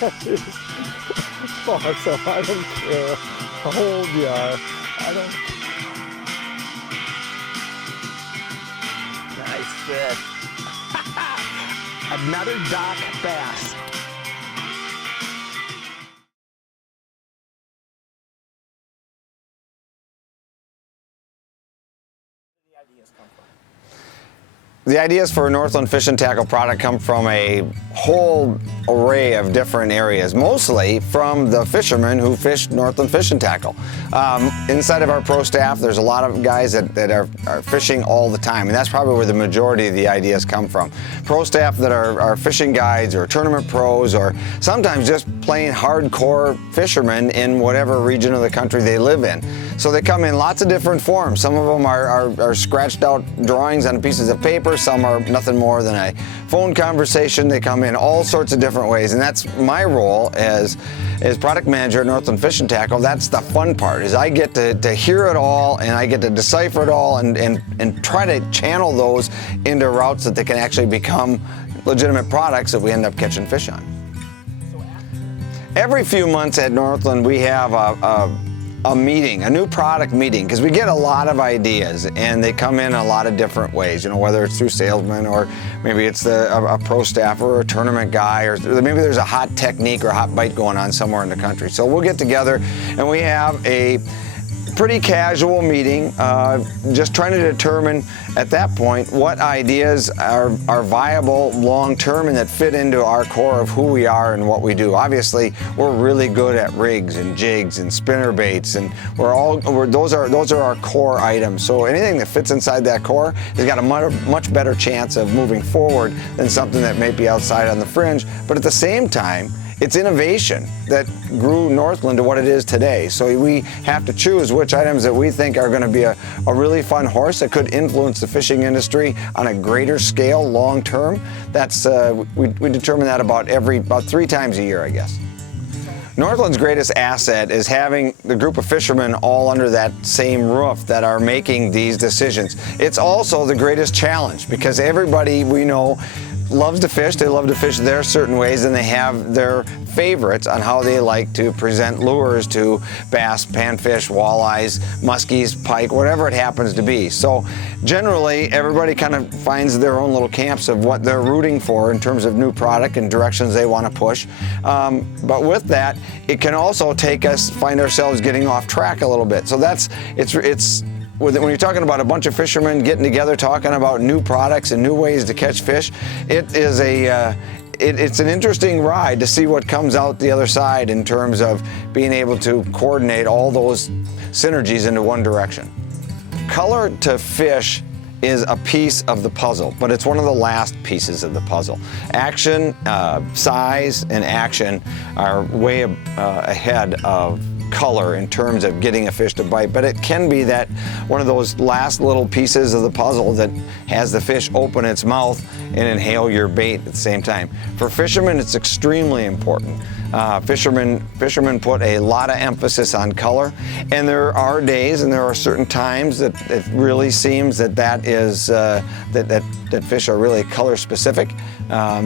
Awesome. I don't care how old you are. I don't. Nice fish. Another dock bass. The ideas for a Northland Fish and Tackle product come from a whole array of different areas, mostly from the fishermen who fish Northland Fish and Tackle. Inside of our pro staff, there's a lot of guys that are fishing all the time, and that's probably where the majority of the ideas come from. Pro staff that are fishing guides or tournament pros, or sometimes just plain hardcore fishermen in whatever region of the country they live in. So they come in lots of different forms. Some of them are scratched out drawings on pieces of paper. Some are nothing more than a phone conversation. They come in all sorts of different ways, and that's my role as product manager at Northland Fish and Tackle. That's the fun part, is I get to hear it all, and I get to decipher it all and try to channel those into routes that they can actually become legitimate products that we end up catching fish on. Every few months at Northland we have a meeting, a new product meeting, because we get a lot of ideas and they come in a lot of different ways, you know, whether it's through salesmen or maybe it's a pro staffer or a tournament guy, or maybe there's a hot technique or hot bite going on somewhere in the country. So we'll get together and we have a pretty casual meeting, just trying to determine at that point what ideas are viable long-term and that fit into our core of who we are and what we do. Obviously, we're really good at rigs and jigs and spinner baits, and those are our core items. So anything that fits inside that core has got a much better chance of moving forward than something that may be outside on the fringe. But at the same time, it's innovation that grew Northland to what it is today. So we have to choose which items that we think are going to be a really fun horse that could influence the fishing industry on a greater scale long term. That's we determine that about 3 times a year, I guess. Northland's greatest asset is having the group of fishermen all under that same roof that are making these decisions. It's also the greatest challenge, because everybody we know loves to fish. They love to fish their certain ways, and they have their favorites on how they like to present lures to bass, panfish, walleyes, muskies, pike, whatever it happens to be. So generally, everybody kind of finds their own little camps of what they're rooting for in terms of new product and directions they want to push. But with that, it can also find ourselves getting off track a little bit. So when you're talking about a bunch of fishermen getting together talking about new products and new ways to catch fish, it's an interesting ride to see what comes out the other side in terms of being able to coordinate all those synergies into one direction. Color to fish is a piece of the puzzle, but it's one of the last pieces of the puzzle. Action, size, and action are way ahead of color in terms of getting a fish to bite, but it can be that one of those last little pieces of the puzzle that has the fish open its mouth and inhale your bait at the same time. For fishermen, it's extremely important. Fishermen put a lot of emphasis on color, and there are days and there are certain times that it really seems that fish are really color specific.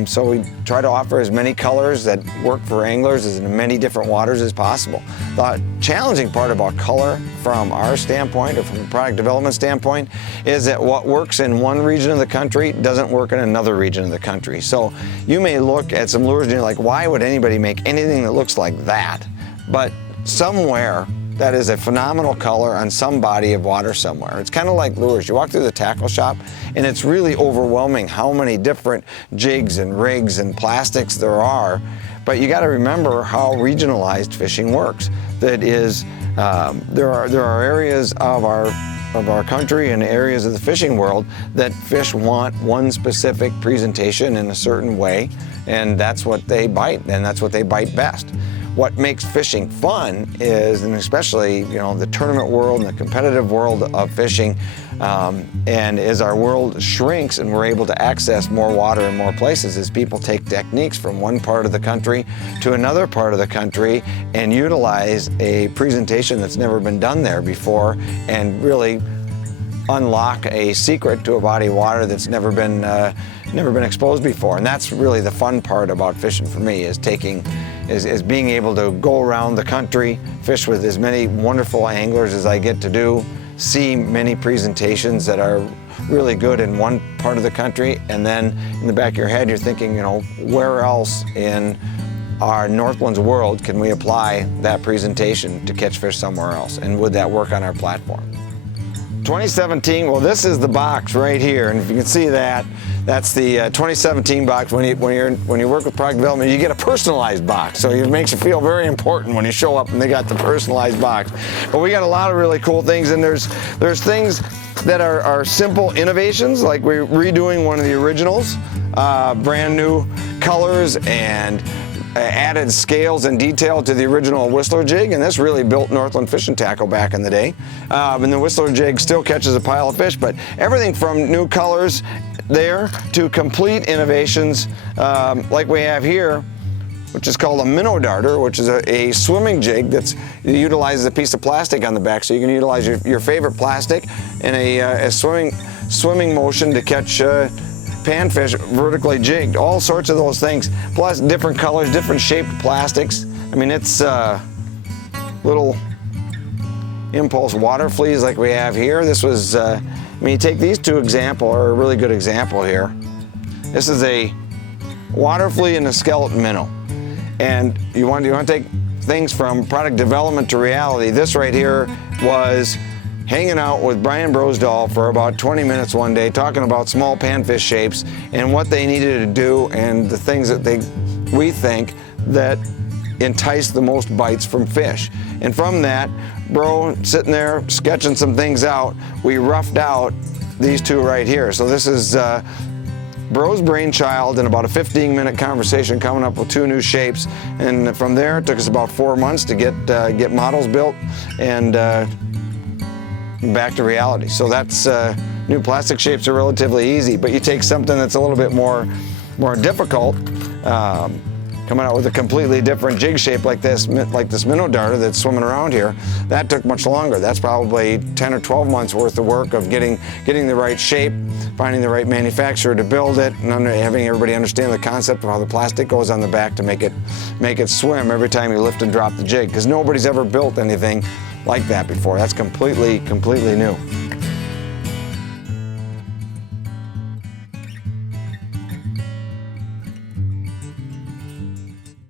So we try to offer as many colors that work for anglers as in many different waters as possible. The challenging part about color from our standpoint, or from a product development standpoint, is that what works in one region of the country doesn't work in another region of the country. So you may look at some lures and you're like, why would anybody make anything that looks like that? But somewhere, that is a phenomenal color on some body of water somewhere. It's kind of like lures. You walk through the tackle shop and it's really overwhelming how many different jigs and rigs and plastics there are. But you got to remember how regionalized fishing works. That is, there are areas of our country and areas of the fishing world that fish want one specific presentation in a certain way, and that's what they bite, and that's what they bite best. What makes fishing fun is, and especially the tournament world and the competitive world of fishing, and as our world shrinks and we're able to access more water in more places, as people take techniques from one part of the country to another part of the country and utilize a presentation that's never been done there before, and really unlock a secret to a body of water that's never been exposed before. And that's really the fun part about fishing for me, is being able to go around the country, fish with as many wonderful anglers as I get to do, see many presentations that are really good in one part of the country, and then in the back of your head you're thinking, you know, where else in our Northlands world can we apply that presentation to catch fish somewhere else, and would that work on our platform? 2017, well, this is the box right here, and if you can see that, that's the 2017 box. When you work with product development, you get a personalized box, so it makes you feel very important when you show up and they got the personalized box. But we got a lot of really cool things, and there's things that are simple innovations, like we're redoing one of the originals, brand new colors and added scales and detail to the original Whistler jig, and this really built Northland Fishing Tackle back in the day. And the Whistler jig still catches a pile of fish, but everything from new colors there to complete innovations like we have here, which is called a MINNOW darter, which is a swimming jig that utilizes a piece of plastic on the back, so you can utilize your favorite plastic in a swimming motion to catch panfish vertically jigged, all sorts of those things, plus different colors, different shaped plastics. I mean, it's little impulse water fleas like we have here. This was, I mean, you take these two examples, or a really good example here. This is a water flea and a skeleton minnow. And you want to take things from product development to reality. This right here was hanging out with Brian Brosdahl for about 20 minutes one day, talking about small panfish shapes and what they needed to do, and the things that we think that entice the most bites from fish. And from that, Bro sitting there sketching some things out, we roughed out these two right here. So this is Bro's brainchild in about a 15-minute conversation, coming up with two new shapes, and from there it took us about 4 months to get models built and back to reality. So that's new plastic shapes are relatively easy, but you take something that's a little bit more difficult, coming out with a completely different jig shape like this MINNOW darter that's swimming around here. That took much longer. That's probably 10 or 12 months worth of work of getting the right shape, finding the right manufacturer to build it, and having everybody understand the concept of how the plastic goes on the back to make it swim every time you lift and drop the jig, because nobody's ever built anything like that before. That's completely new.